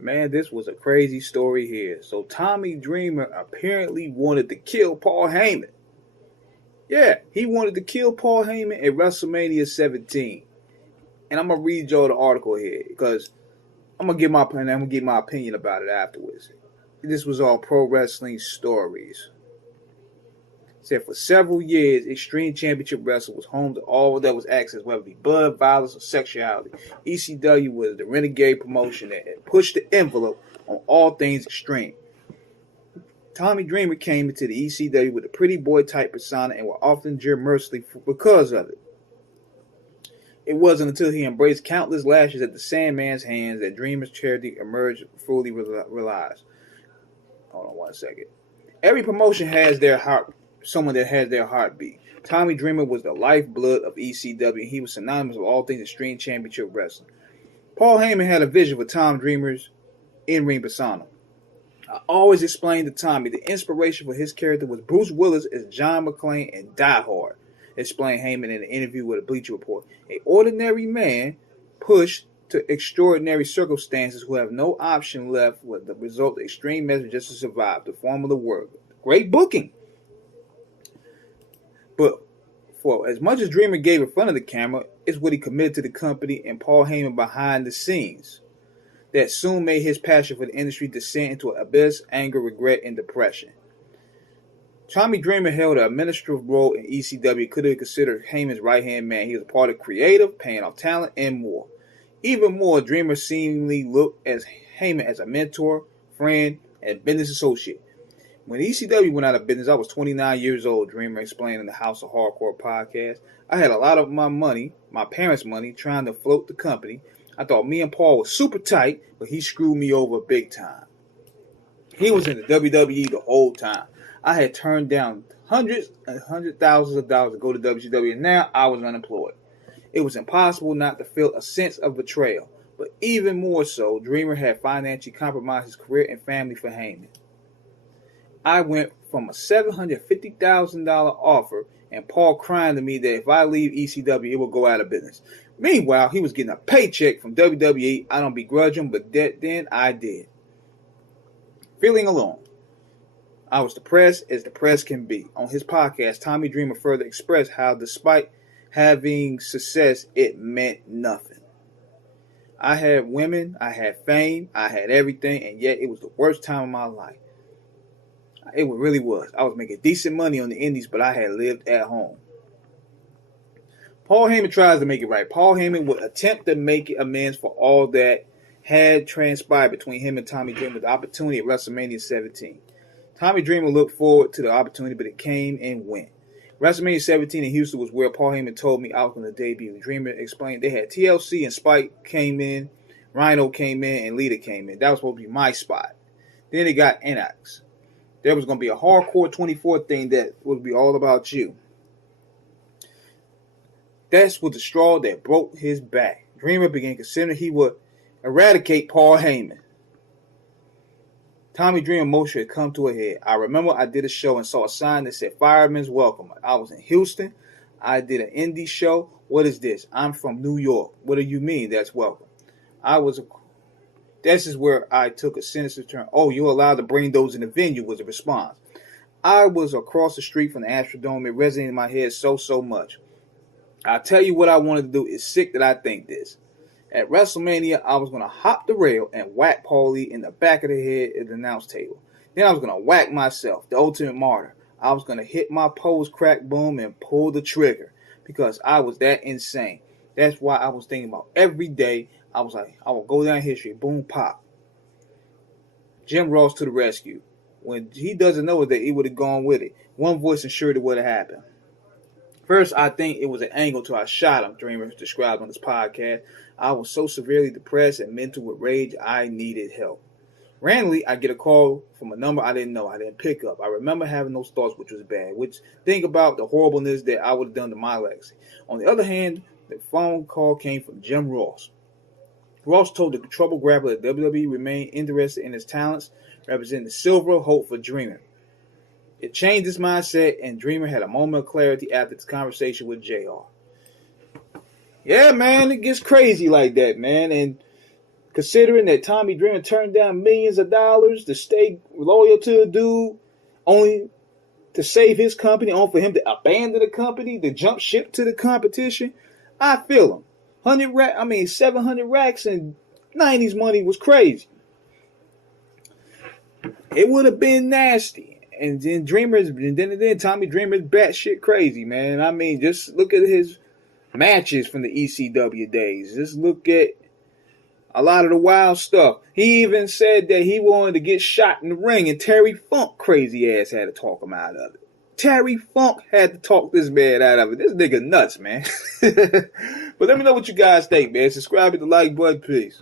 Man, this was a crazy story here. So Tommy Dreamer apparently wanted to kill Paul Heyman. Yeah, he wanted to kill Paul Heyman at WrestleMania 17. And I'm gonna read y'all the article here because I'm gonna give my opinion about it afterwards. This was all pro wrestling stories. It said for several years, Extreme Championship Wrestling was home to all that was access, whether it be blood, violence, or sexuality. ECW was the renegade promotion that pushed the envelope on all things extreme. Tommy Dreamer came into the ECW with a pretty boy type persona and were often jeered mercilessly because of it. It wasn't until he embraced countless lashes at the Sandman's hands that Dreamer's charity emerged fully realized. Hold on one second. Every promotion has someone that has their heartbeat. Tommy Dreamer was the lifeblood of ECW. He was synonymous with all things Extreme Championship Wrestling. Paul Heyman had a vision for Tom Dreamer's in-ring persona. I always explained to Tommy the inspiration for his character was Bruce Willis as John McClane in Die Hard, explained Heyman in an interview with a Bleacher Report. An ordinary man pushed to extraordinary circumstances who have no option left with the result of extreme measures just to survive. The formula worked. Great booking. But for as much as Dreamer gave in front of the camera, it's what he committed to the company and Paul Heyman behind the scenes that soon made his passion for the industry descend into an abyss, anger, regret, and depression. Tommy Dreamer held an administrative role in ECW, could have considered Heyman's right-hand man. He was a part of creative, paying off talent, and more. Even more, Dreamer seemingly looked at Heyman as a mentor, friend, and business associate. When ECW went out of business, I was 29 years old, Dreamer explained in the House of Hardcore podcast. I had a lot of my money, my parents' money, trying to float the company. I thought me and Paul were super tight, but he screwed me over big time. He was in the WWE the whole time. I had turned down hundreds and thousands of dollars to go to WCW, and now I was unemployed. It was impossible not to feel a sense of betrayal. But even more so, Dreamer had financially compromised his career and family for Heyman. I went from a $750,000 offer and Paul crying to me that if I leave ECW, it will go out of business. Meanwhile, he was getting a paycheck from WWE. I don't begrudge him, but then I did. Feeling alone. I was depressed as depressed can be. On his podcast, Tommy Dreamer further expressed how despite having success, it meant nothing. I had women, I had fame, I had everything, and yet it was the worst time of my life. It really was. I was making decent money on the indies, but I had lived at home. Paul Heyman tries to make it right. Paul Heyman would attempt to make amends for all that had transpired between him and Tommy Dreamer with the opportunity at WrestleMania 17. Tommy Dreamer looked forward to the opportunity, but it came and went. WrestleMania 17 in Houston was where Paul Heyman told me I was going to debut. Dreamer explained they had TLC and Spike came in, Rhino came in, and Lita came in. That was supposed to be my spot. Then it got NX. There was going to be a hardcore 24 thing that would be all about you. That's what the straw that broke his back. Dreamer began considering he would eradicate Paul Heyman. Tommy Dreamer motion had come to a head. I remember I did a show and saw a sign that said Fireman's Welcome. I was in Houston. I did an indie show. What is this? I'm from New York. What do you mean that's welcome? This is where I took a sinister turn. Oh, you're allowed to bring those in the venue was the response. I was across the street from the Astrodome. It resonated in my head so much. I'll tell you what I wanted to do. It's sick that I think this. At WrestleMania, I was going to hop the rail and whack Paulie in the back of the head at the announce table. Then I was going to whack myself, the ultimate martyr. I was going to hit my pose crack boom and pull the trigger because I was that insane. That's why I was thinking about every day. I was like, I will go down history. Boom, pop. Jim Ross to the rescue. When he doesn't know it, that he would have gone with it. One voice ensured it would have happened. First, I think it was an angle to I shot him, Dreamer described on his podcast. I was so severely depressed and mental with rage, I needed help. Randomly, I get a call from a number I didn't know. I didn't pick up. I remember having those thoughts, which was bad. Which, think about the horribleness that I would have done to my legacy. On the other hand, the phone call came from Jim Ross. Ross told the trouble grappler that WWE remained interested in his talents, representing the silver hope for Dreamer. It changed his mindset, and Dreamer had a moment of clarity after this conversation with JR. Yeah, man, it gets crazy like that, man. And Considering that Tommy Dreamer turned down millions of dollars to stay loyal to a dude, only to save his company, only for him to abandon the company, to jump ship to the competition, I feel him. 700 racks in 90s money was crazy. It would have been nasty. And then Tommy Dreamer's batshit crazy, man. I mean, just look at his matches from the ECW days. Just look at a lot of the wild stuff. He even said that he wanted to get shot in the ring, and Terry Funk crazy ass had to talk him out of it. Terry Funk had to talk this man out of it. This nigga nuts, man. But let me know what you guys think, man. Subscribe, hit the like button, please.